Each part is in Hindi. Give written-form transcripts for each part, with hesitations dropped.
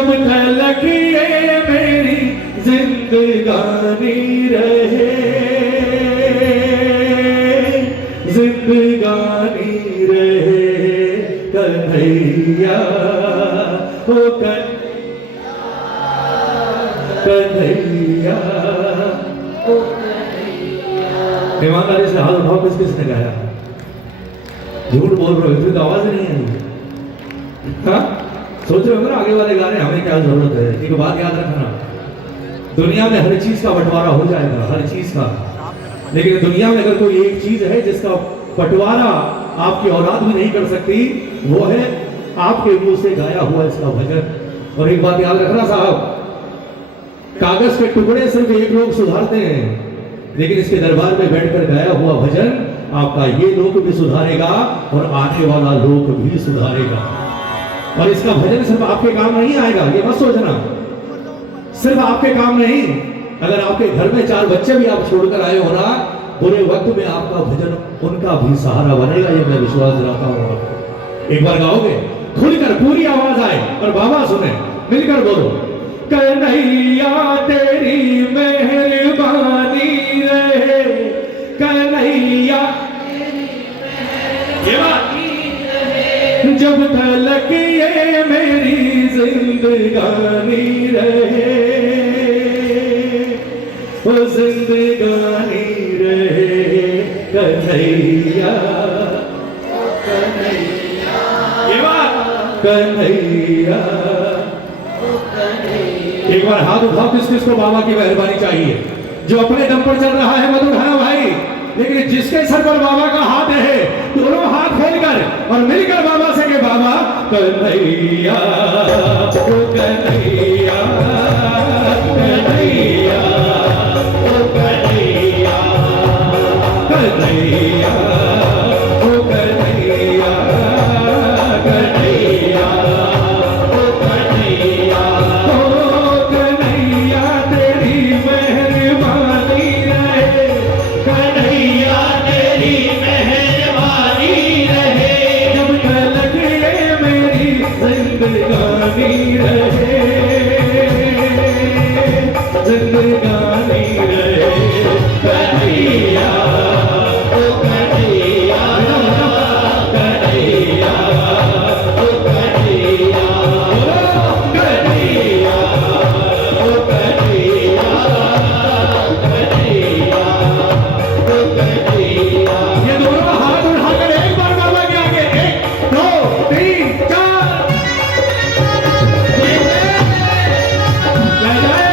जब तलक ये मेरी जिंदगानी रहे, जिंदगानी रहे कन्हैया, ओ कन्हैया, कन्हैया, ओ कन्हैया। ईमानदारी से हाथ उठाओ, किस किसने गाया? झूठ बोल रहे हो, इतनी तो आवाज नहीं है। हाँ, सोच रहे हो ना आगे वाले गाने हमें क्या जरूरत है। एक बात याद रखना, दुनिया में हर चीज का बंटवारा हो जाएगा, हर चीज का, लेकिन दुनिया में अगर कोई एक चीज है जिसका बंटवारा आपकी औलाद भी नहीं कर सकती, वो है आपके मुंह से गाया हुआ इसका भजन। और एक बात याद रखना साहब, कागज के टुकड़े सिर्फ एक लोग सुधारते हैं, लेकिन इसके दरबार में बैठकर गाया हुआ भजन आपका ये लोक भी सुधारेगा और आने वाला लोक भी सुधारेगा। और इसका भजन सिर्फ आपके काम नहीं आएगा, ये मत सोचना, सिर्फ आपके काम नहीं। अगर आपके घर में 4 बच्चे भी आप छोड़कर आए हो ना, बुरे वक्त में आपका भजन उनका भी सहारा बनेगा, ये मैं विश्वास दिलाता हूँ। एक बार गाओगे खुलकर, पूरी आवाज आए और बाबा सुने, मिलकर बोलो, कन्हैया तेरी मेहरबानी रहे, कन्हैया ये बात, जब तलक ये मेरी जिंदगानी रहे, वो जिंदगानी रहे कन्हैया, कन्हैया, ये बात, कन्हैया। एक बार हाथ उठाओ, किस किस को बाबा की मेहरबानी चाहिए? जो अपने दम पर चल रहा है मत उठाना भाई, लेकिन जिसके सर पर बाबा का हाथ है, दोनों हाथ खोलकर और मिलकर बाबा से के बाबा कन्हैया, ओ कन्हैया, कन्हैया, ओ कन्हैया, कन्हैया, ओ कन्हैया, कन्हैया, ओ कन्हैया, ओ कन्हैया तेरी मेहरबानी रहे, कन्हैया तेरी मेहरबानी रहे, जब तलक ये मेरी जिंदगानी रहे, जिंदगानी रहे कन्हैया, ओ कन्हैया, कन्हैया, ओ कन्हैया, कन्हैया, ओ कन्हैया, कन्हैया, ओ कन्हैया। ये दोनों हाथ उठाकर एक बार बाबा के आगे, 1 2 3 4 जय जय।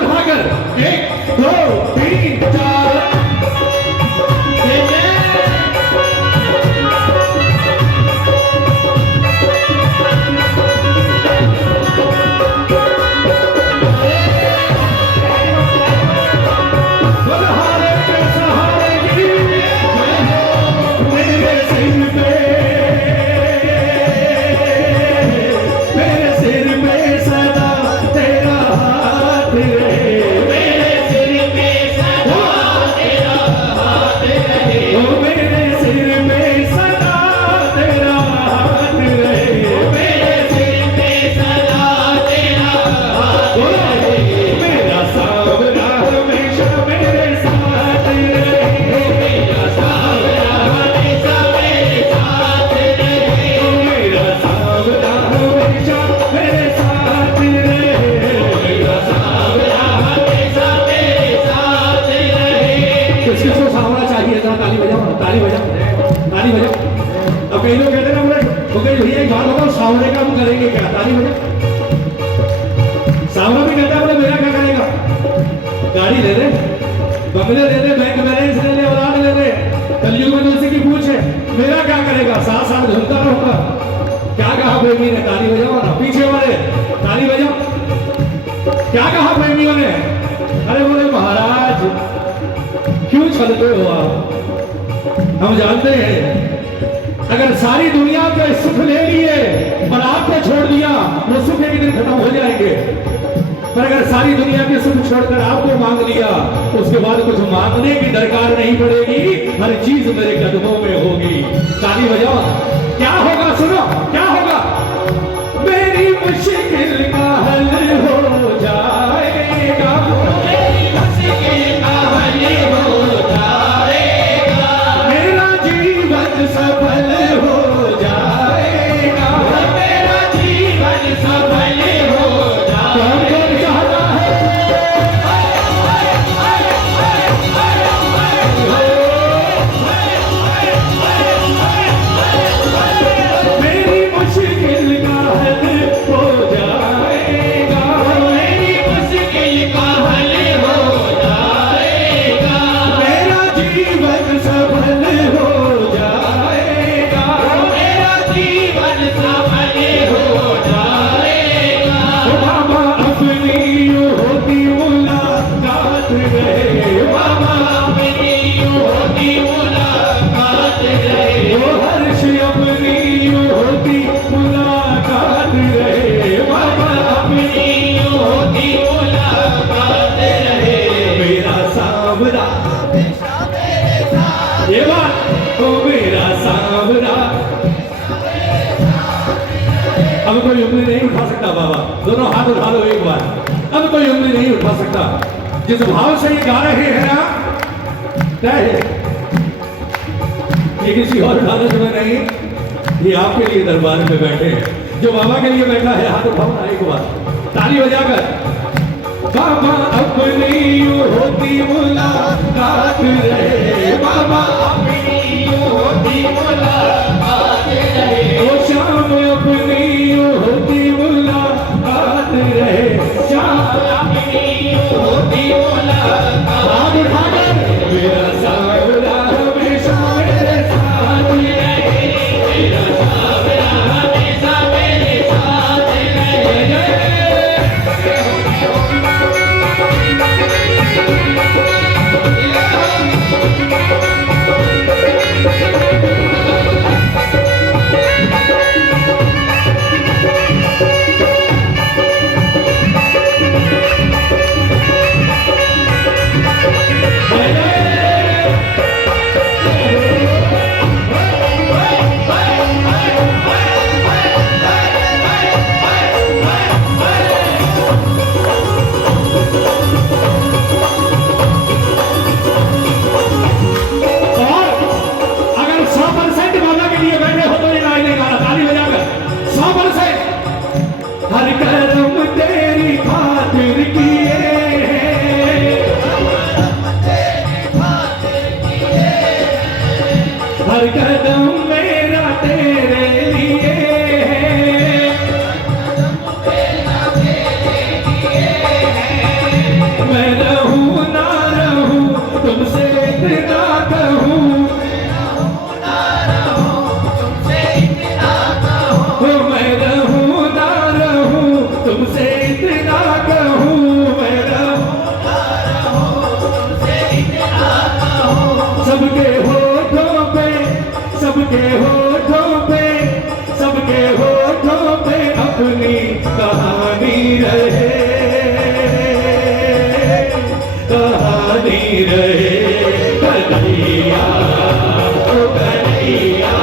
उठाकर 1 2 3 4 कई लोग कहते ना तो कहीं भैया एक बात बताओ सावरे का हम करेंगे क्या? ताली बजा। सावरा भी कहता है बोले मेरा क्या करेगा? गाड़ी ले ले, बंगले ले ले, बैंक बैलेंस ले ले, औलाद ले ले, कलयुग में तुलसी की पूछ है, मेरा क्या करेगा? साथ साथ झुलता रहूंगा। क्या कहा प्रेमी ने? ताली बजाओ ना पीछे वाले, ताली बजाओ। क्या कहा प्रेमियों ने? अरे बोले महाराज क्यों छलते हो आप? हम जानते हैं अगर सारी दुनिया के सुख ले लिए और आपको छोड़ दिया वो सुख एक दिन खत्म हो जाएंगे, पर अगर सारी दुनिया के सुख छोड़कर आपको मांग लिया उसके बाद कुछ मांगने की दरकार नहीं पड़ेगी, हर चीज मेरे कदमों में होगी। ताली बजाओ। क्या होगा? सुनो क्या होगा? मेरी मुश्किल का हल हो जाएगा, मेरी मुश्किल का हल हो जाएगा, मेरा जीवन सफल हो जाएगा, मेरा जीवन सफल हो जाएगा। कौन चाहता है? मेरी मुश्किल का हल हो जाएगा, मेरी मुश्किल का हल हो जाएगा, मेरा जीवन सफल हो जाएगा, मेरा जीवन सफल हो जाएगा। बाबा अपनी होती मुलाकात रहे, बाबा अपनी होती मुलाकात रहे, वो हर्ष अपनी होती मुलाकात रहे, बाबा अपनी होती मुलाकात रहे, मेरा सांवरा ये बात ओ मेरा सांवरा। अब कोई उंगली नहीं उठा सकता बाबा, दोनों हाथ उठा लो एक बार। अब कोई उंगली नहीं उठा सकता। जिस भाव से ये गा रहे हैं ना, क्या है ये? किसी और हालत में नहीं, ये आपके लिए दरबार में बैठे हैं। जो बाबा के लिए बैठा है हाथ उठाओ ना एक बार, ताली बजाकर। बाबा अपनी होती मुलाकात रहे, बाबा अपनी होती मुलाकात रहे, ओ शाम अपनी होती मुलाकात रहे, शाम अपनी होती मुलाकात। हाथ उठाकर मेरा सांवरा हमेशा मेरे साथ रहे, मेरा सांवरा हमेशा मेरे साथ रहे। मैं रहूं ना रहूं तुमसे इतना कहूं, मैं रहूं ना रहूं तुमसे इतना कहूं, मैं रहूं ना रहूं तुमसे इतना कहूं। सबके होठों पे, सबके होठों पे, सबके होठों पे अपनी कहानी रहे, कहानी रहे। कन्हैया ओ कन्हैया,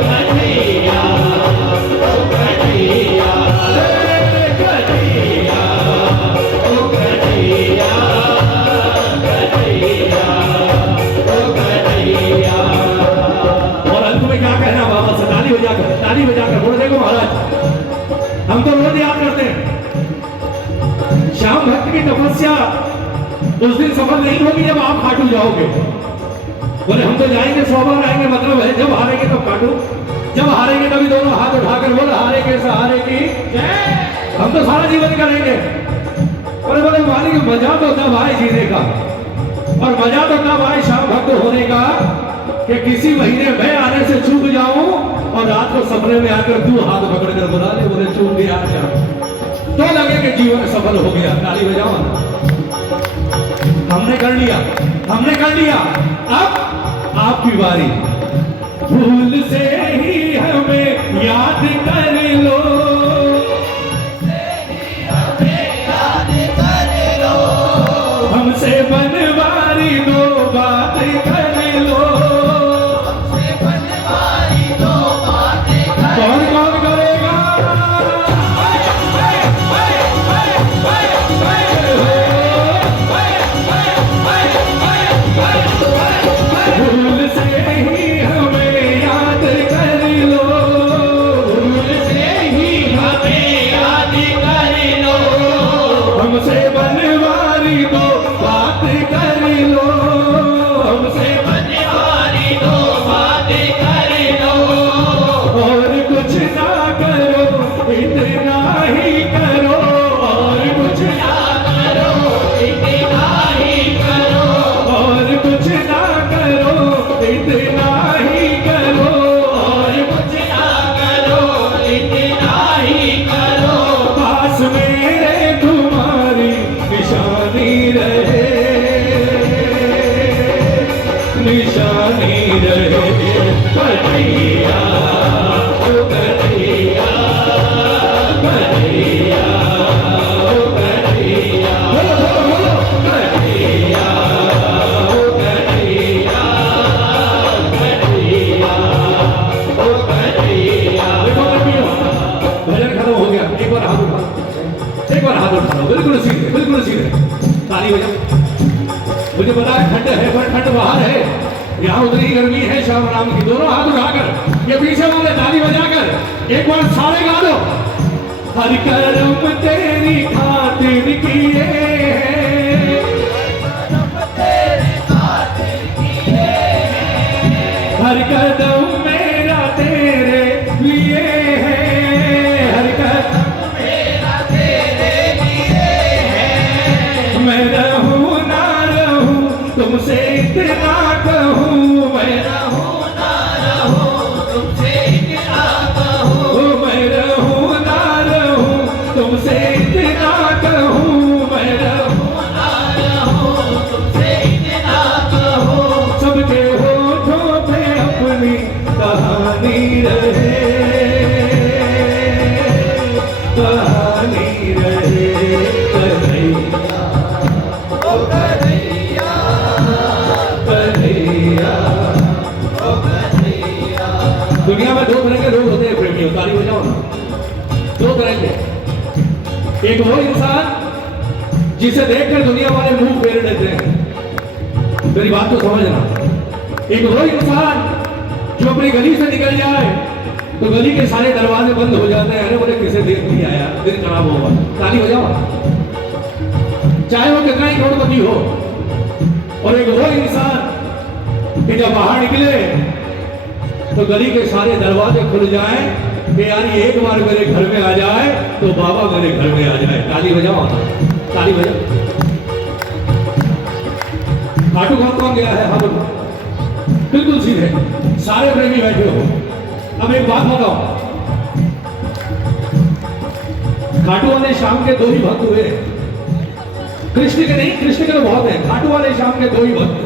कन्हैया ओ कन्हैया, कन्हैया ओ कन्हैया, कन्हैया ओ कन्हैया। और अंत में क्या कहना बाबा से? ताली बजाकर, ताली बजाकर बोलो, देखो महाराज हम तो रोज याद करते हैं, श्याम भक्त की तपस्या उस दिन सफल नहीं होगी जब आप खाटू जाओगे। बोले हम तो जाएंगे 100 बार आएंगे, मतलब है जब हारेंगे तब काटू, जब हारेंगे तभी दोनों हाथ उठाकर बोले हारे के सहारे की जय। हम तो सारा जीवन करेंगे। बोले बोले मालिक मजा तो तब आए जीने का, और मजा तो तब आए श्याम भक्त होने का कि किसी महीने में आने से चूक जाऊं और रात को सपने में आकर तू हाथ पकड़कर बुला ले, बोले चूक गया क्या, तो लगे कि जीवन सफल हो गया। ताली बजाओ ना। हमने कर लिया, हमने कर लिया, अब आपकी बारी। भूल से ही हमें याद कर लो, हमसे बनवारी दो बात कर लो, कौन कौन करेगा? भूल से ही हमें याद कर लो, भूल से ही हमें याद कर लो, हमसे बनवारी दो बात कर लो, हमसे बनवारी दो बात कर लो। और कुछ ना करो इतना ही करो, और कुछ ना करो इतना ही करो, और कुछ ना करो इतना ही करो, और कुछ ना करो इतना ही करो। पास मेरे तुम्हारी निशानी रहे, निशानी रहे। कन्हैया ओ कन्हैया, कन्हैया ओ कन्हैया, बोलो बोलो बोलो, कन्हैया ओ कन्हैया, कन्हैया ओ कन्हैया। देखो भजन खत्म हो गया, एक बार हाथ उठाओ, एक बार हाथ उठाओ, बिल्कुल सीधे, बिल्कुल सीधे। ताली बजाओ। मुझे पता है ठंड है, पर ठंड बाहर है, यहाँ उतनी गर्मी है श्याम राम की। दोनों हाथ उठाकर, ये पीछे वाले ताली बजाकर एक बार सारे गा दो। हर करम तेरी खातिर किए हैं, हर कदम मेरा तेरे लिए है, हर कदम मेरा तेरे लिए है। मैं रहूं ना रहूं तुमसे इतना कहूं, मैं रहूं ना रहूं तुमसे इतना कहूं, मैं रहूं ना रहूं तुमसे इतना कहूं, मैं रहूं ना रहूं तुमसे इतना कहूं। सबके होठों पे अपनी कहानी रहे, कहानी रहे। कन्हैया ओ कन्हैया, कन्हैया ओ कन्हैया। दुनिया में दो तरह के लोग होते हैं प्रेमियों, ताली बजाओ ना। दो तरह के, एक वो इंसान जिसे देखकर दुनिया वाले मुंह फेर लेते हैं, मेरी बात तो समझना। एक वो इंसान जो अपनी गली से निकल जाए तो गली के सारे दरवाजे बंद हो जाते हैं, अरे बोले किसे देख नहीं आया, दिन खराब होगा। ताली बजाओ, चाहे वो कितना ही करोड़पति हो। और एक वो इंसान कि जब बाहर निकले तो गली के सारे दरवाजे खुल जाए कि यार एक बार मेरे घर में आ जाए तो बाबा मेरे घर में आ जाए। ताली बजाओ, ताली बजाओ। खाटू कौन कौन गया है? हाँ बोलो, बिल्कुल सीधे, सारे प्रेमी बैठे हो। अब एक बात बताओ, खाटू वाले श्याम के दो ही भक्त हुए, कृष्ण के नहीं, कृष्ण के तो बहुत है, खाटू वाले श्याम के दो ही भक्त।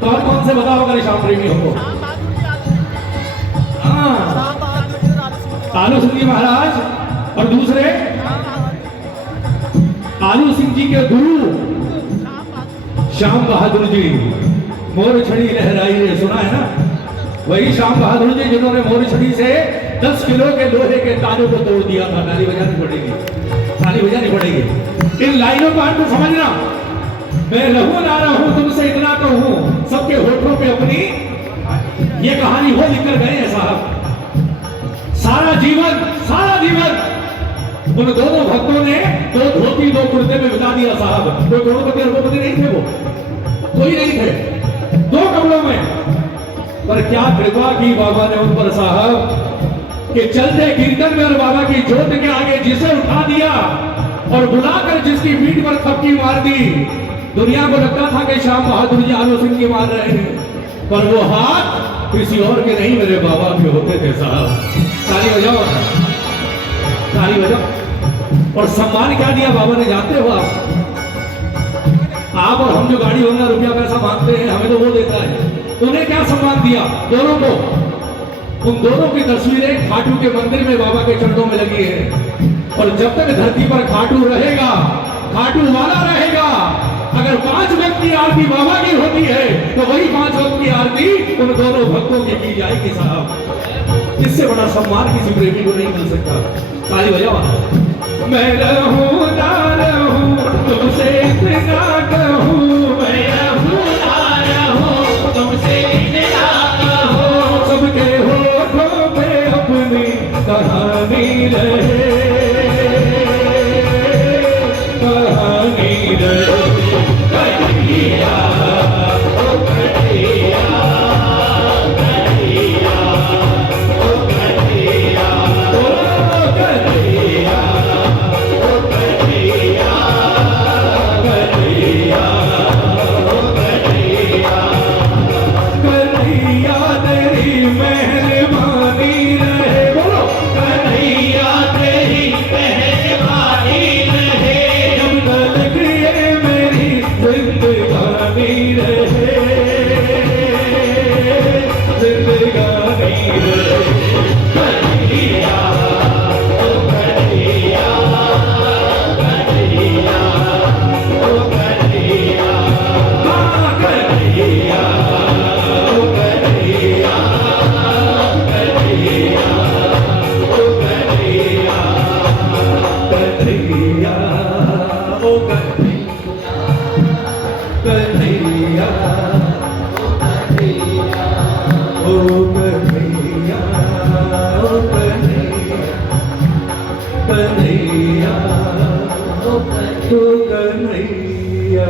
तो और कौन से बताओ अगर श्याम प्रेमी हो? हाँ, आलू सिंह जी महाराज, और दूसरे आलू सिंह जी के गुरु श्याम बहादुर जी, मोर छड़ी लहराई रे, सुना है ना? वही श्याम बहादुर जी जिन्होंने मोर छड़ी से 10 किलो के लोहे के तारों को तोड़ दिया था। ताली बजानी पड़ेगी, ताली बजानी पड़ेगी। इन लाइनों को आपको समझना, मैं रहूं ना रहूं तुमसे इतना तो हूं, सबके होठों पे अपनी ये कहानी वो लिख कर गए हैं साहब। सारा जीवन उन दोनों भक्तों ने दो धोती दो कुर्ते में बिता दिया साहब। कोई करोड़पति अरबपति नहीं थे, वो कोई नहीं थे, दो कपड़ों में। पर क्या कृपा की बाबा ने उन पर साहब कि चलते कीर्तन में और बाबा की ज्योत के आगे जिसे उठा दिया और बुलाकर जिसकी पीठ पर थपकी मार दी। दुनिया को लगता था कि श्याम बहादुर जी आलू सिंह की मार रहे हैं, पर वो हाथ किसी और के नहीं, मेरे बाबा के होते थे साहब। ताली बजाओ, ताली बजाओ। और सम्मान क्या दिया बाबा ने, जानते हो आप और हम जो गाड़ी होना रुपया पैसा मांगते हैं, हमें तो वो देता है। उन्हें क्या सम्मान दिया दोनों को? उन दोनों की तस्वीरें खाटू के मंदिर में बाबा के चरणों में लगी है। और जब तक धरती पर खाटू रहेगा, खाटू वाला रहेगा। अगर 5 वक्त की आरती बाबा की होती है तो वही 5 वक्त की आरती उन दोनों भक्तों की जाएगी साहब। इससे बड़ा सम्मान किसी प्रेमी को नहीं मिल सकता। ताली बजाओ। मैं रहूं ना रहूं तुमसे इतना कहूं, मैं रहूं ना रहूं तुमसे इतना कहूं, सबके होठों पे अपनी कहानी रहे, कहानी रहे। कन्हैया ओ कन्हैया, कन्हैया ओ कन्हैया, ओ कन्हैया, ओ कन्हैया, कन्हैया ओ कन्हैया। कन्हैया तेरी मेहरबानी रहे, बोलो कन्हैया तेरी मेहरबानी रहे, जब तक ये मेरी जिंदगानी रहे, जिंदगानी रहे। कन्हैया ओ कन्हैया, कन्हैया ओ कन्हैया, हाँ कन्हैया ओ कन्हैया, कन्हैया ओ कन्हैया, कन्हैया ओ कन्हैया, कन्हैया ओ कन्हैया, ओ कन्हैया, कन्हैया ओ कन्हैया।